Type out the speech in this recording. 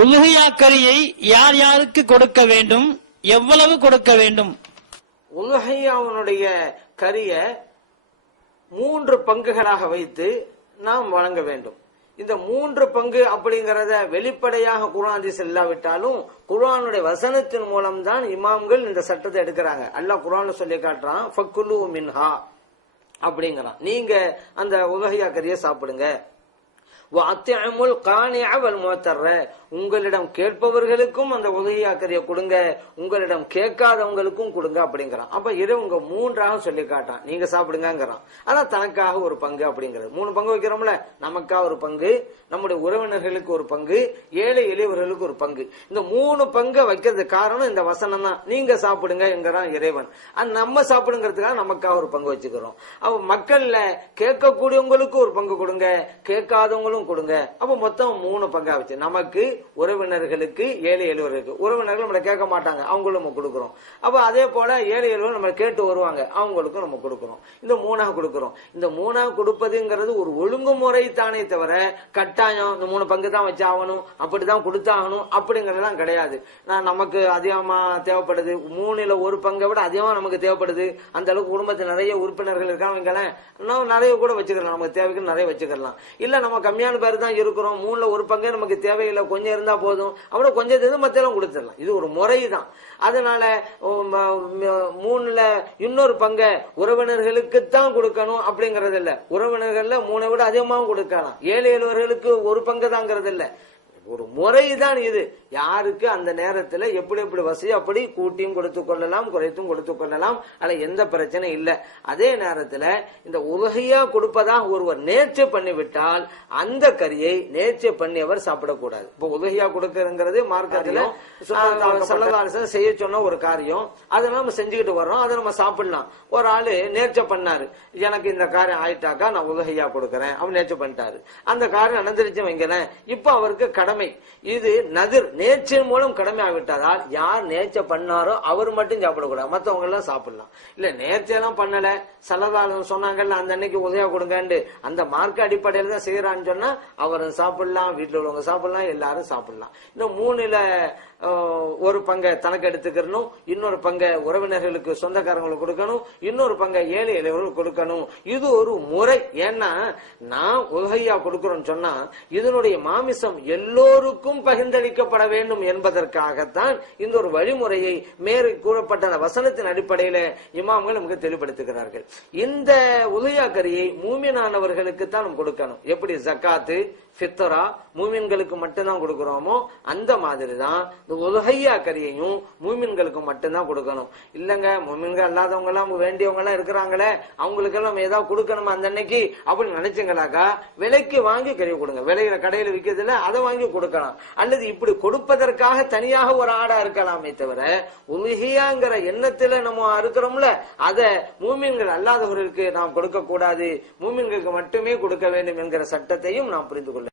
உலுஹியா கரியை யார் யாருக்கு கொடுக்க வேண்டும், எவ்வளவு கொடுக்க வேண்டும்? உலுஹியாவுடைய கரிய 3 பங்குகளாக வைத்து நாம் வழங்க வேண்டும். இந்த 3 பங்கு அப்படிங்கறத வெளிப்படையாக குர்ஆன் ஹதீஸ் இல்லாவிட்டாலும் குர்ஆனுடைய வசனத்தின் மூலம் தான் இமாம்கள் இந்த சட்டத்தை எடுக்கிறாங்க. அல்லாஹ் குர்ஆன்ல சொல்லி காட்டுறான், ஃபக்குலு மின்ஹா அப்படிங்கிறான். நீங்க அந்த உலுஹியா கரிய சாப்பிடுங்க. வஅத்இமுல் கானிஅ வல் முஅத்தர்ர, உங்களிடம் கேட்பவர்களுக்கும் அந்த உலுஹியா கரிய கொடுங்க, உங்களிடம் கேட்காதவங்களுக்கும் கொடுங்க அப்படிங்கிறான். அப்ப இதை உங்க 3ஆக சொல்லி காட்டான். நீங்க சாப்பிடுங்கிறான். ஆனா தனக்காக ஒரு பங்கு அப்படிங்கிறது. 3 பங்கு வைக்கிறோம்ல, நமக்காக ஒரு பங்கு, நம்முடைய உறவினர்களுக்கு ஒரு பங்கு, ஏழை எளியவர்களுக்கு ஒரு பங்கு. இந்த 3 பங்கை வைக்கிறது காரணம் இந்த வசனம் தான். நீங்க சாப்பிடுங்க என்கிறான் இறைவன். நம்ம சாப்பிடுங்கிறதுக்காக நமக்காக ஒரு பங்கு வச்சுக்கிறோம். அப்ப மக்கள்ல கேட்கக்கூடியவங்களுக்கு ஒரு பங்கு கொடுங்க, கேட்காதவங்களும் கொடுங்க. அப்ப மொத்தம் 3 பங்கா வச்சு நமக்கு, உறவினர்களுக்கு, ஏழை எளியவர்களுக்கு. உறவினர்கள் நம்மளை கேட்க மாட்டாங்க, அவங்களும் நம்ம கொடுக்கிறோம். அப்ப அதே போல ஏழை எளியவர்கள் நம்ம கேட்டு வருவாங்க, அவங்களுக்கும் நம்ம கொடுக்கிறோம். இந்த 3ஆக கொடுக்கிறோம். இந்த 3ஆக கொடுப்பதுங்கிறது ஒரு ஒழுங்குமுறை தானே தவிர கட்டாயம் இந்த 3 பங்கு தான் வச்சாகணும், அப்படிதான் கொடுத்தாகணும் அப்படிங்கறதெல்லாம் கிடையாது. நமக்கு அதிகமா தேவைப்படுது, 3ல் 1 பங்கை விட அதிகமா நமக்கு தேவைப்படுது, அந்த அளவுக்கு குடும்பத்தில் நிறைய உறுப்பினர்கள் இருக்காங்க, இன்னும் நிறைய கூட வச்சுக்கலாம், நமக்கு தேவைக்கு நிறைய வச்சுக்கலாம். இல்ல நம்ம கம்மியான பேர் தான் இருக்கிறோம், 3ல் 1 பங்கே நமக்கு தேவையில்லை, கொஞ்சம் இருந்தா போதும், அவ்வளவு கொஞ்சம் மத்தெல்லாம் கொடுத்துடலாம். இது ஒரு முறை தான். அதனால 3ல் இன்னொரு பங்கை உறவினர்களுக்குத்தான் கொடுக்கணும் அப்படிங்கறது இல்ல. உறவினர்கள்ல 3ஐ விட அதிகமாகவும் கொடுக்கலாம். ஏழை எளியவர்களுக்கு 1 பங்கு தாங்கிறது இல்ல. ஒரு முறைதான் இது. யாருக்கு அந்த நேரத்தில் எப்படி எப்படி வசதி அப்படி கூட்டியும் கொடுத்துக் கொள்ளலாம், குறைத்தும் கொடுத்துக் கொள்ளலாம். ஆனா எந்த பிரச்சனை இல்லை. அதே நேரத்தில் இந்த உலுஹியா கொடுப்பதாக ஒருவர் நேர்ச்சை பண்ணிவிட்டால் அந்த கரியை நேர்ச்சை பண்ணியவர் சாப்பிடக்கூடாது. இப்ப உலுஹியா கொடுக்கறங்கிறது மார்க்கத்துல ஸல்லல்லாஹு அலைஹி வஸல்லம் செய்ய சொன்ன ஒரு காரியம். அதை நம்ம செஞ்சுக்கிட்டு வர்றோம், அதை நம்ம சாப்பிடலாம். ஒரு ஆளு நேர்ச்சை பண்ணாரு, எனக்கு இந்த காரியம் ஆயிட்டாக்கா நான் உலுஹியா கொடுக்கறேன், அவன் நேர்ச்சை பண்ணிட்டாரு. அந்த காரியம் நடந்துருச்சு வைங்களேன், இப்ப அவருக்கு கடமை. இது நதிர், நேர்ச்சியின் மூலம் கடமை ஆகிவிட்டதால் யார் நேர்ச்சை பண்ணாரோ அவர் மட்டும் சாப்பிடக்கூடாது, மற்றவங்க எல்லாம் சாப்பிடலாம். இல்ல நேர்ச்சியெல்லாம் பண்ணல, ஸல்லல்லாஹு சொன்னாங்கல்ல அந்த அன்னைக்கு உதவியா கொடுங்கன்னு, அந்த மார்க்க அடிப்படையில தான் செய்யறான்னு சொன்னா அவரும் சாப்பிடலாம், வீட்டுல உள்ளவங்க சாப்பிடலாம், எல்லாரும் சாப்பிடலாம். இந்த 3ல் 1 பங்கை தனக்கு எடுத்துக்கணும், இன்னொரு பங்கை உறவினர்களுக்கு சொந்தக்காரங்களுக்கு கொடுக்கணும், இன்னொரு பங்கை ஏழை எளியவர்களுக்கு கொடுக்கணும். இது ஒரு முறை. ஏன்னா நான் உலுஹியா கொடுக்கிறோம்னு சொன்னா இதனுடைய மாமிசம் எல்லோருக்கும் பகிர்ந்தளிக்கப்பட வேண்டும் என்பதற்காகத்தான் இந்த ஒரு வழிமுறையை மேற் கூறப்பட்ட வசனத்தின் அடிப்படையில இமாம்கள் நமக்கு தெளிவுபடுத்துகிறார்கள். இந்த உலுஹியா கரியை மூமினானவர்களுக்கு தான் நம்ம கொடுக்கணும். எப்படி ஜக்காத்து, ஃபித்ரா மூமின்களுக்கு மட்டும்தான் கொடுக்கிறோமோ அந்த மாதிரி தான் இந்த உலுஹியா கரியையும் மூமின்களுக்கு மட்டும்தான் கொடுக்கணும். இல்லங்க மூமின்கள் அல்லாதவங்க எல்லாம் வேண்டியவங்க எல்லாம் இருக்கிறாங்களே, அவங்களுக்கு எல்லாம் ஏதாவது கொடுக்கணுமா அந்த அன்னைக்கு அப்படின்னு நினைச்சீங்களாக்கா விலைக்கு வாங்கி கறி கொடுங்க. விலையில கடையில விற்கிறதுல அதை வாங்கி கொடுக்கலாம். அல்லது இப்படி கொடுப்பதற்காக தனியாக ஒரு ஆடா இருக்கலாமே தவிர உலுஹியாங்கிற எண்ணத்துல நம்ம இருக்கிறோம்ல, அதை மூமின்கள் அல்லாதவர்களுக்கு நாம் கொடுக்க கூடாது, மூமின்களுக்கு மட்டுமே கொடுக்க வேண்டும் என்கிற சட்டத்தையும் நாம் புரிந்து கொள்ள